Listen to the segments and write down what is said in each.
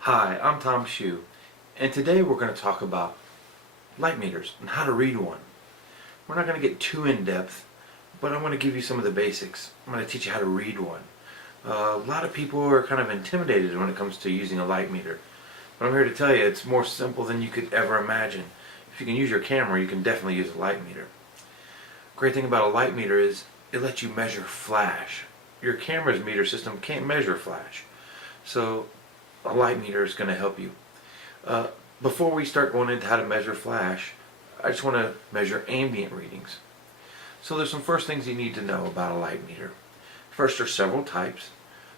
Hi, I'm Tom Shue, and today we're going to talk about light meters and how to read one. We're not going to get too in-depth, but I'm going to give you some of the basics. I'm going to teach you how to read one. A lot of people are kind of intimidated when it comes to using a light meter, but I'm here to tell you it's more simple than you could ever imagine. If you can use your camera, you can definitely use a light meter. Great thing about a light meter is it lets you measure flash. Your camera's meter system can't measure flash, so a light meter is going to help you. Before we start going into how to measure flash, I just want to measure ambient readings. So there's some first things you need to know about a light meter. First, there's several types.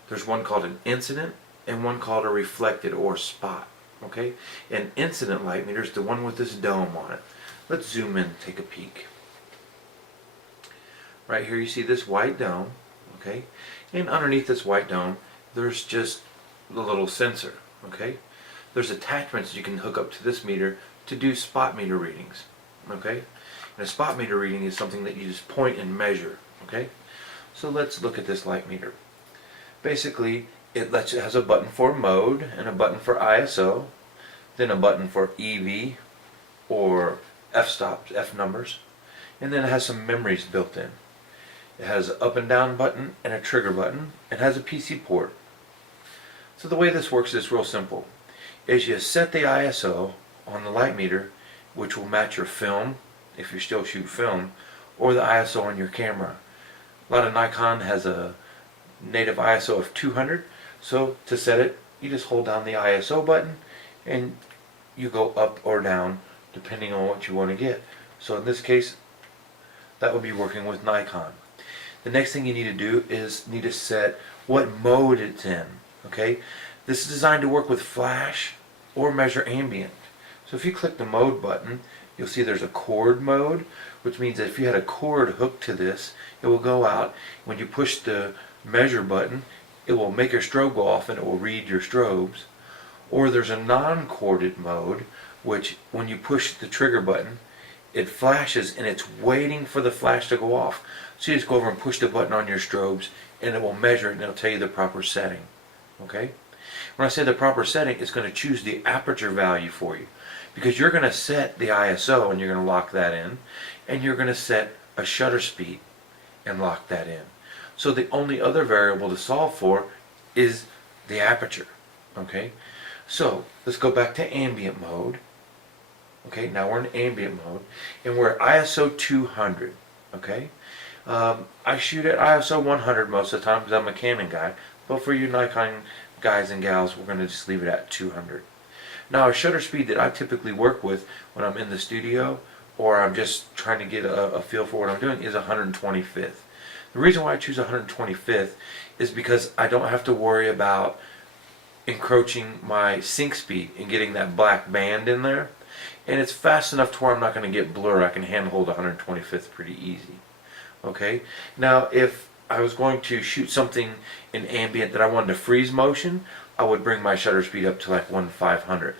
There's one called an incident and one called a reflected or spot. Okay? An incident light meter is the one with this dome on it. Let's zoom in and take a peek. Right here you see this white dome. Okay? And underneath this white dome there's just the little sensor. Okay? There's attachments you can hook up to this meter to do spot meter readings. Okay? And a spot meter reading is something that you just point and measure. Okay? So let's look at this light meter. Basically, it has a button for mode and a button for ISO, then a button for EV or f-stops, F numbers, and then it has some memories built in. It has an up and down button and a trigger button. It has a PC port. So the way this works is real simple. Is you set the ISO on the light meter, which will match your film, if you still shoot film, or the ISO on your camera. A lot of Nikon has a native ISO of 200, so to set it, you just hold down the ISO button and you go up or down depending on what you want to get. So in this case, that would be working with Nikon. The next thing you need to do is need to set what mode it's in. Okay, this is designed to work with flash or measure ambient. So if you click the mode button, you'll see there's a cord mode, which means that if you had a cord hooked to this, it will go out. When you push the measure button, it will make your strobe go off and it will read your strobes. Or there's a non-corded mode, which when you push the trigger button, it flashes and it's waiting for the flash to go off. So you just go over and push the button on your strobes and it will measure it and it'll tell you the proper setting. Okay? When I say the proper setting, it's going to choose the aperture value for you, because you're going to set the ISO and you're going to lock that in, and you're going to set a shutter speed and lock that in. So the only other variable to solve for is the aperture. Okay? So let's go back to ambient mode. Okay, now we're in ambient mode and we're at ISO 200. Okay? I shoot at ISO 100 most of the time because I'm a Canon guy, but for you Nikon guys and gals, we're going to just leave it at 200. Now a shutter speed that I typically work with when I'm in the studio or I'm just trying to get a feel for what I'm doing is 125th. The reason why I choose 125th is because I don't have to worry about encroaching my sync speed and getting that black band in there, and it's fast enough to where I'm not going to get blur. I can handhold 125th pretty easy. Okay, now if I was going to shoot something in ambient that I wanted to freeze motion, I would bring my shutter speed up to like 1/500th.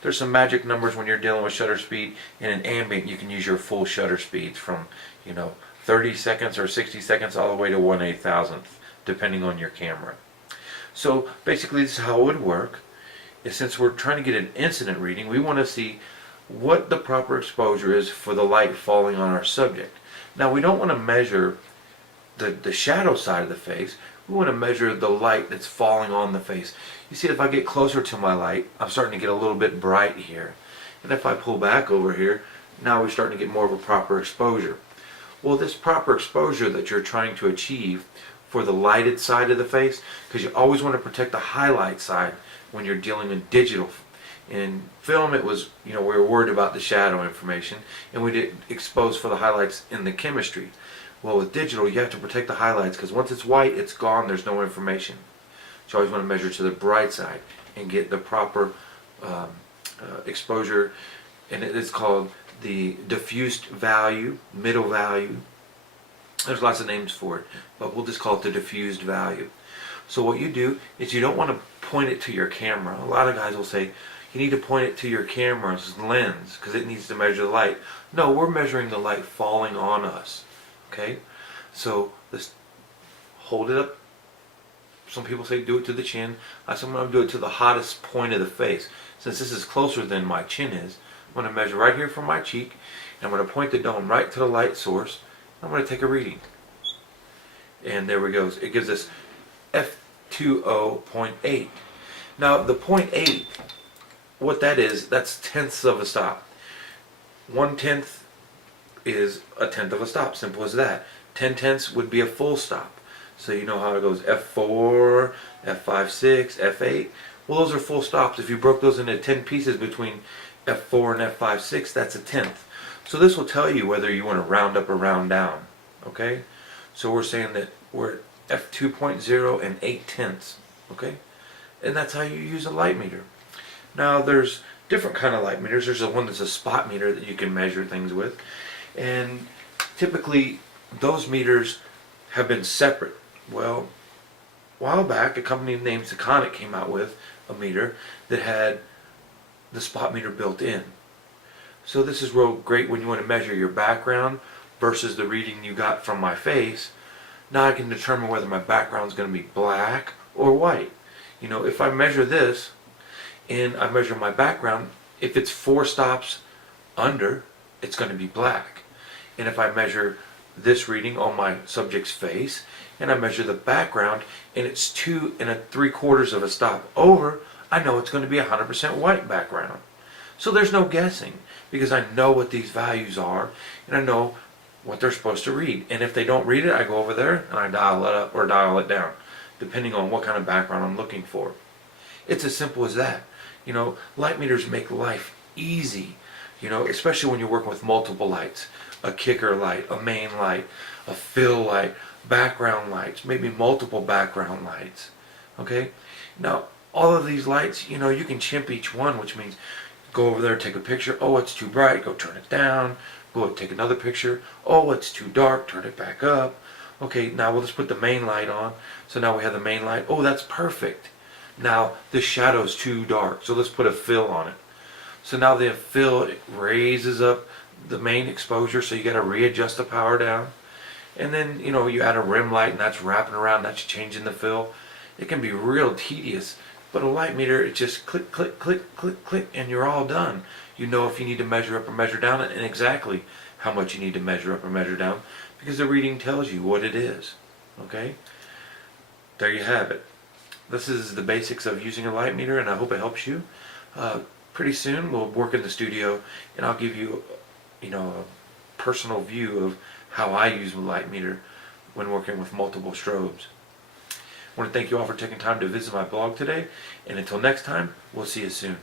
There's some magic numbers when you're dealing with shutter speed. In an ambient, you can use your full shutter speeds from 30 seconds or 60 seconds all the way to 1/8000th, depending on your camera. So basically, this is how it would work. Is since we're trying to get an incident reading, we want to see what the proper exposure is for the light falling on our subject. Now we don't want to measure the shadow side of the face. We want to measure the light that's falling on the face. You see, if I get closer to my light, I'm starting to get a little bit bright here. And if I pull back over here, now we're starting to get more of a proper exposure. Well, this proper exposure that you're trying to achieve for the lighted side of the face, because you always want to protect the highlight side when you're dealing in digital. In film, it was, we were worried about the shadow information, and we did expose for the highlights in the chemistry. Well, with digital, you have to protect the highlights, because once it's white, it's gone, there's no information. So you always want to measure to the bright side and get the proper exposure, and it is called the diffused value, middle value. There's lots of names for it, but we'll just call it the diffused value. So what you do is you don't want to point it to your camera. A lot of guys will say, you need to point it to your camera's lens because it needs to measure the light. No, we're measuring the light falling on us. Okay? So let's hold it up. Some people say do it to the chin. I said I'm going to do it to the hottest point of the face. Since this is closer than my chin is, I'm going to measure right here from my cheek, and I'm going to point the dome right to the light source. I'm going to take a reading. And there we go. It gives us F20.8. Now the 0.8, what that is, that's tenths of a stop. 1/10 is a tenth of a stop, simple as that. 10 tenths would be a full stop. So you know how it goes, F4, F5, 6, F8. Well, those are full stops. If you broke those into 10 pieces between F4 and F5, 6, that's a tenth. So this will tell you whether you want to round up or round down. Okay? So we're saying that we're at F2.0 and 8 tenths. Okay? And that's how you use a light meter. Now there's different kind of light meters. There's one that's a spot meter that you can measure things with. And typically those meters have been separate. Well, a while back a company named Seconic came out with a meter that had the spot meter built in. So this is real great when you want to measure your background versus the reading you got from my face. Now I can determine whether my background is going to be black or white. You know, if I measure this and I measure my background, if it's 4 stops under, it's going to be black. And if I measure this reading on my subject's face and I measure the background and it's 2 3/4 of a stop over, I know it's going to be 100% white background. So there's no guessing because I know what these values are and I know what they're supposed to read. And if they don't read it, I go over there and I dial it up or dial it down, depending on what kind of background I'm looking for. It's as simple as that. You know, light meters make life easy, you know, especially when you're working with multiple lights. A kicker light, a main light, a fill light, background lights, maybe multiple background lights. Okay? Now, all of these lights, you know, you can chimp each one, which means go over there, take a picture. Oh, it's too bright, go turn it down. Go take another picture. Oh, it's too dark, turn it back up. Okay, now we'll just put the main light on. So now we have the main light. Oh, that's perfect. Now, this shadow's too dark, so let's put a fill on it. So now the fill, it raises up the main exposure, so you got to readjust the power down. And then, you know, you add a rim light and that's wrapping around, that's changing the fill. It can be real tedious, but a light meter, it just click, click, click, click, click, and you're all done. You know if you need to measure up or measure down and exactly how much you need to measure up or measure down because the reading tells you what it is. Okay? There you have it. This is the basics of using a light meter and I hope it helps you. Pretty soon we'll work in the studio and I'll give you, you know, a personal view of how I use a light meter when working with multiple strobes. I want to thank you all for taking time to visit my blog today, and until next time, we'll see you soon.